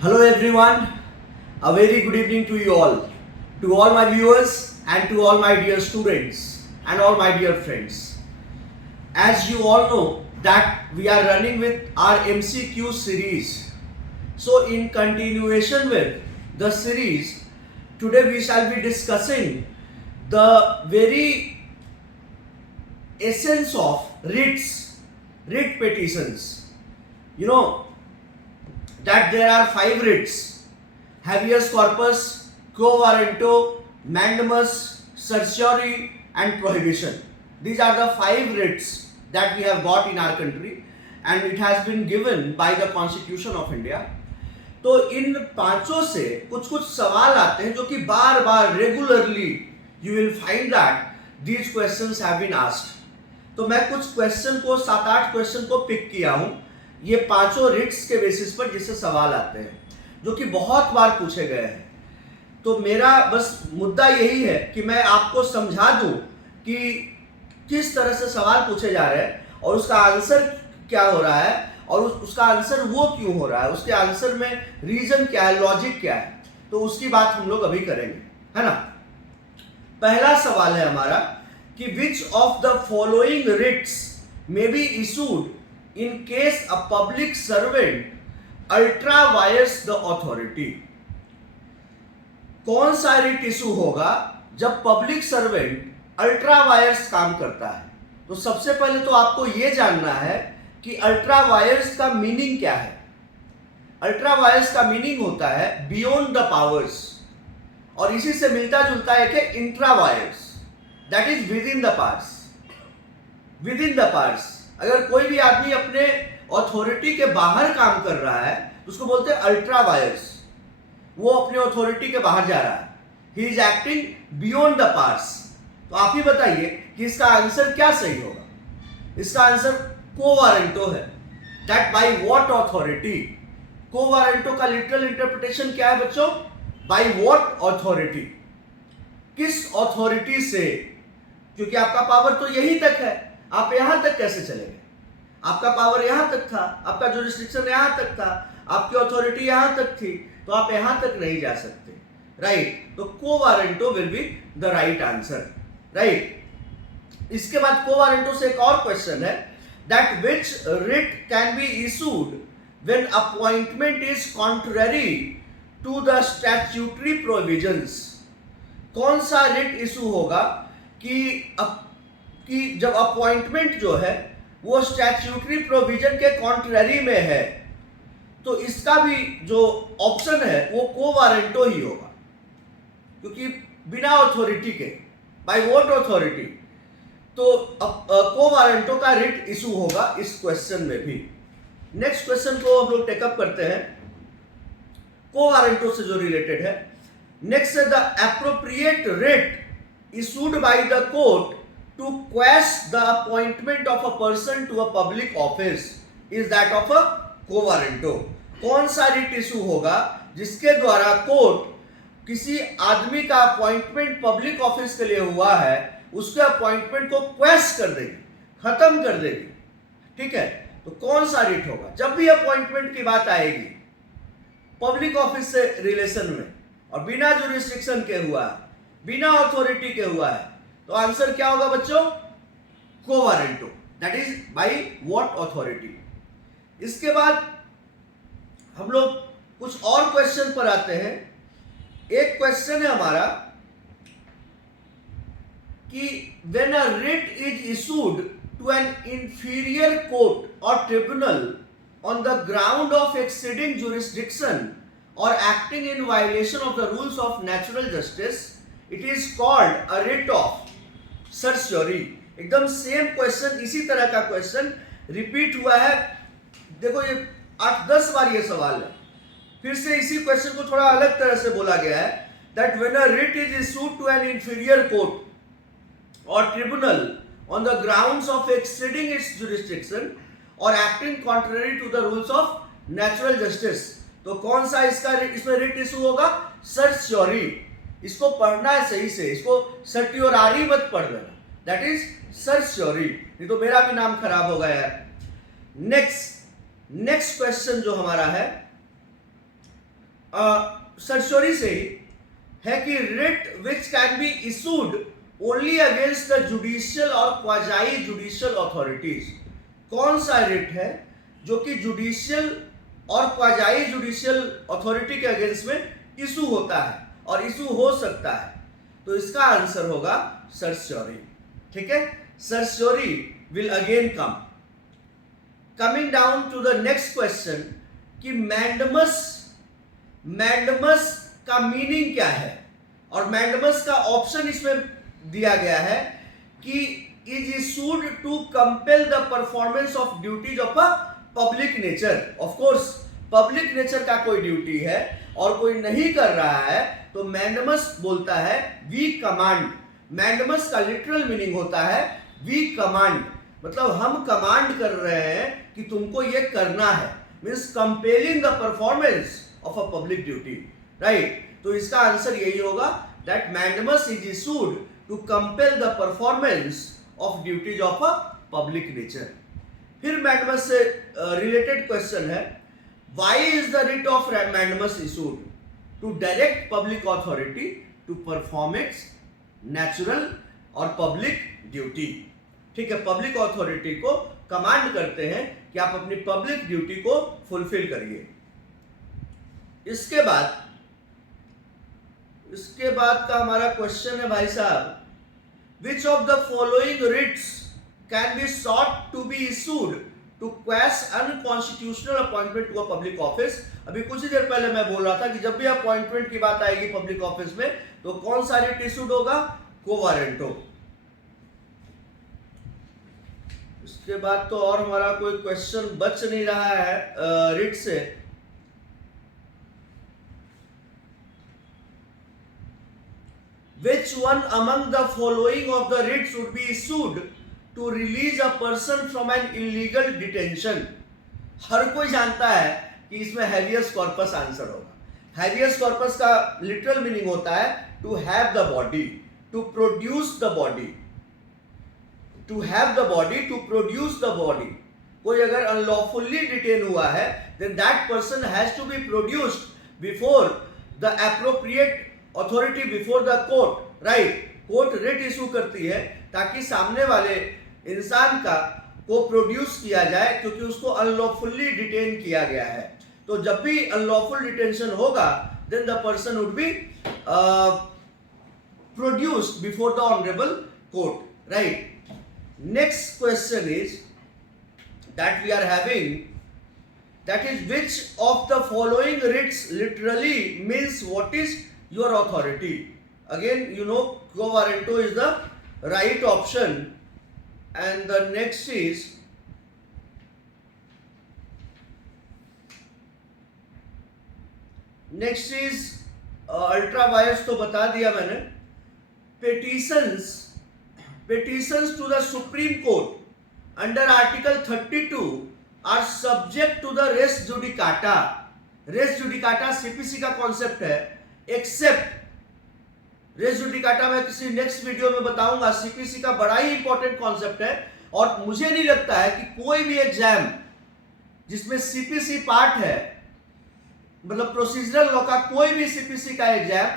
Hello everyone, a very good evening to all my viewers and to all my dear students and all my dear friends. As you all know that we are running with our MCQ series. So in continuation with the series, today we shall be discussing the very essence of writ petitions. You know that there are 5 writs: habeas corpus, quo warranto, mandamus, certiorari and prohibition. These are the 5 writs that we have got in our country and it has been given by the Constitution of India. तो इन पांचों से कुछ कुछ सवाल आते हैं जो कि बार बार regularly you will find that these questions have been asked. तो मैं कुछ क्वेश्चन को 7-8 क्वेश्चन को पिक किया हूं ये पांचों रिट्स के बेसिस पर जिससे सवाल आते हैं जो कि बहुत बार पूछे गए हैं. तो मेरा बस मुद्दा यही है कि मैं आपको समझा दूं कि किस तरह से सवाल पूछे जा रहे हैं और उसका आंसर क्या हो रहा है और उसका आंसर वो क्यों हो रहा है, उसके आंसर में रीजन क्या है, लॉजिक क्या है. तो उसकी बात हम लोग अभी करेंगे, है ना. पहला सवाल है हमारा कि which of the following writs may be issued in case a public servant ultra wires the authority. कौन सा रिट इशू होगा जब पब्लिक सर्वेंट अल्ट्रा वायर्स काम करता है. तो सबसे पहले तो आपको यह जानना है कि अल्ट्रा वायर्स का मीनिंग क्या है. अल्ट्रा वायर्स का मीनिंग होता है बियॉन्ड द पावर्स और इसी से मिलता जुलता है कि intra vires, that is within the powers. Within the powers अगर कोई भी आदमी अपने अथॉरिटी के बाहर काम कर रहा है तो उसको बोलते हैं अल्ट्रा वायर्स. वो अपने अथॉरिटी के बाहर जा रहा है, he is acting beyond the powers. तो आप ही बताइए कि इसका आंसर क्या सही होगा. इसका आंसर को वारंटो है. That by what authority. को वारंटो का लिटरल इंटरप्रिटेशन क्या है बच्चों? By what authority. किस अथॉरिटी से, क्योंकि आपका पावर तो यहीं तक है, आप यहां तक कैसे चले गए. आपका पावर यहां तक था, आपका जुरिस्डिक्शन यहां तक था, आपकी अथॉरिटी यहां तक थी, तो आप यहां तक नहीं जा सकते. राइट. तो quo warranto will be the right answer. Right. इसके बाद को वारंटो से एक और क्वेश्चन है that which writ can be issued when appointment is contrary to the statutory provisions. कौन सा रिट इशू होगा कि जब अपॉइंटमेंट जो है वो स्टैट्यूटरी प्रोविजन के कॉन्ट्ररी में है. तो इसका भी जो ऑप्शन है वो को वारंटो ही होगा, क्योंकि बिना अथॉरिटी के, बाय व्हाट अथॉरिटी. तो को वारंटो का रिट इशू होगा इस क्वेश्चन में भी. नेक्स्ट क्वेश्चन को हम लोग टेकअप करते हैं को वारंटो से जो रिलेटेड है. नेक्स्ट है the appropriate writ issued by the court to quash the appointment of a person to a public office is that of a quo warranto. कौन सा रिट इशू होगा जिसके द्वारा कोर्ट किसी आदमी का अपॉइंटमेंट पब्लिक ऑफिस के लिए हुआ है उसके अपॉइंटमेंट को क्वेश कर देगी, खत्म कर देगी. ठीक है. तो कौन सा रिट होगा जब भी अपॉइंटमेंट की बात आएगी पब्लिक ऑफिस से रिलेशन में और बिना जुरिस्डिक्शन के हुआ है, बिना अथॉरिटी के हुआ है, तो आंसर क्या होगा बच्चों? को warranto. That is by what authority. इसके बाद हम लोग कुछ और क्वेश्चन पर आते हैं. एक क्वेश्चन है हमारा कि when a writ is issued to an inferior court और tribunal on the ground of exceeding jurisdiction और acting in violation of the rules of natural justice, it is called a writ of certiorari. एकदम same question, इसी तरह का question repeat हुआ है. देखो ये 8-10 बार ये सवाल है. फिर से इसी क्वेश्चन को थोड़ा अलग तरह से बोला गया है that when a writ is issued to an inferior court और tribunal on the grounds of exceeding its jurisdiction और acting contrary to the rules of natural justice. तो कौन सा इसमें रिट इशू होगा? सर्टियोरी. इसको पढ़ना है सही से, इसको सर्टियोरारी मत पढ़ लेना. दैट इज सर्टियोरी, नहीं तो मेरा भी नाम खराब होगा यार. नेक्स्ट क्वेश्चन जो हमारा है सर्चोरी से ही है कि writ which can be issued only against the judicial और क्वाजाई जुडिशियल अथॉरिटीज। कौन सा रिट है जो कि जुडिशियल और क्वाजाई जुडिशियल अथॉरिटी के अगेंस्ट में इशू होता है और इशू हो सकता है? तो इसका आंसर होगा सर्चोरी। ठीक है, certiorari will again come. Coming down to the next question कि मैंडमस का मीनिंग क्या है, और मैंडमस का ऑप्शन इसमें दिया गया है कि is issued to compel the performance of duties of a public nature. Of course public nature का कोई ड्यूटी है और कोई नहीं कर रहा है तो मैंडमस बोलता है वी कमांड। मैंडमस का लिटरल मीनिंग होता है वी कमांड, मतलब हम कमांड कर रहे हैं कि तुमको ये करना है, means compelling the performance of a public duty, right. तो इसका आंसर यही होगा that mandamus is issued to compel the performance of duties of a public nature. फिर मैंडमस से रिलेटेड क्वेश्चन है, why is the writ of mandamus issued? To direct public authority to perform its natural और public duty. ठीक है, public authority को command करते हैं कि आप अपनी पब्लिक ड्यूटी को फुलफिल करिए। इसके बाद का हमारा क्वेश्चन है भाई साहब, which of the following writs can be sought to be issued to quash unconstitutional appointment to a public office. अभी कुछ ही देर पहले मैं बोल रहा था कि जब भी अपॉइंटमेंट की बात आएगी पब्लिक ऑफिस में तो कौन सा रिट इशूड होगा? को वारंटो। इसके बाद तो और हमारा कोई क्वेश्चन बच नहीं रहा है रिट से। Which one among the following of the writs would be issued to release a person from an illegal detention? हर कोई जानता है कि इसमें हैबियस कॉर्पस आंसर होगा। हैबियस कॉर्पस का लिटरल मीनिंग होता है to have the body, to produce the body, to have the body, to produce the body. कोई अगर अनलॉफुली डिटेन हुआ है then that person has to be produced before the appropriate authority, before the court, right. Court writ issue करती है ताकि सामने वाले इंसान को प्रोड्यूस किया जाए क्योंकि उसको अनलॉफुली डिटेन किया गया है। तो जब भी अनलॉफुल डिटेंशन होगा then the person would be produced before the honourable court, right. Next question is that we are having, that is which of the following writs literally means what is your authority? Again you know quo warranto is the right option, and the next is ultra vires तो बता दिया मैंने। petitions to the Supreme Court under Article 32 are subject to the res judicata। res judicata CPC का concept है, accept race judicata मैं किसी next video में बताऊंगा। सीपीसी का बड़ा ही इंपॉर्टेंट कॉन्सेप्ट है और मुझे नहीं लगता है कि कोई भी एग्जाम जिसमें सीपीसी पार्ट है, मतलब प्रोसीजरल लॉ का कोई भी सीपीसी का एग्जाम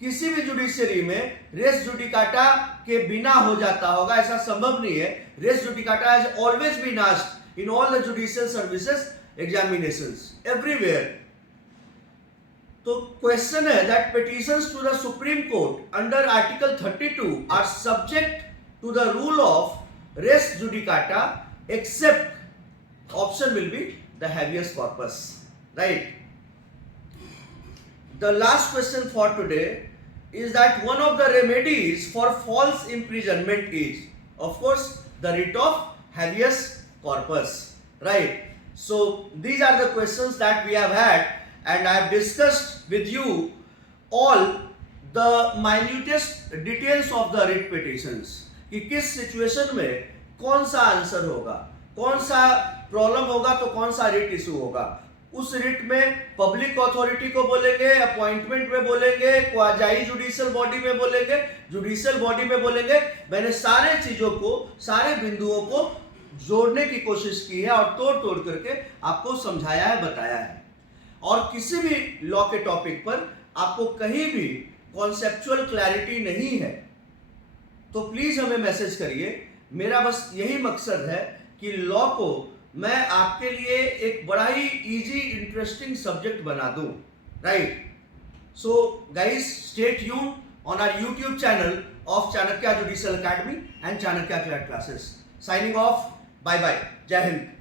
किसी भी जुडिशरी में रेस जुडिकाटा के बिना हो जाता होगा, ऐसा संभव नहीं है। Res judicata has always been asked in all the judicial services examinations everywhere। तो क्वेश्चन है that petitions to the Supreme Court under Article 32 are subject to the rule of res judicata except option will be the habeas corpus, right। The last question for today is that one of the remedies for false imprisonment is of course the writ of habeas corpus, right। So these are the questions that we have had and I have discussed with you all the minutest details of the writ petitions कि किस situation में कौन सा answer होगा, कौन सा problem होगा तो कौन सा रिट इशू होगा। उस रिट में पब्लिक अथॉरिटी को बोलेंगे, अपॉइंटमेंट में बोलेंगे, क्वाजाई जुडिशियल बॉडी में बोलेंगे, जुडिशियल बॉडी में बोलेंगे। मैंने सारे चीजों को, सारे बिंदुओं को जोड़ने की कोशिश की है और तोड़ तोड़ करके आपको समझाया है, बताया है। और किसी भी लॉ के टॉपिक पर आपको कहीं भी कॉन्सेप्चुअल क्लैरिटी नहीं है तो प्लीज हमें मैसेज करिए। मेरा बस यही मकसद है कि लॉ को मैं आपके लिए एक बड़ा ही इजी इंटरेस्टिंग सब्जेक्ट बना दूं, right? So guys, stay tune on our YouTube channel of Chanakya Judicial Academy and Chanakya Clerk Classes. Signing off. Bye bye. Jai Hind.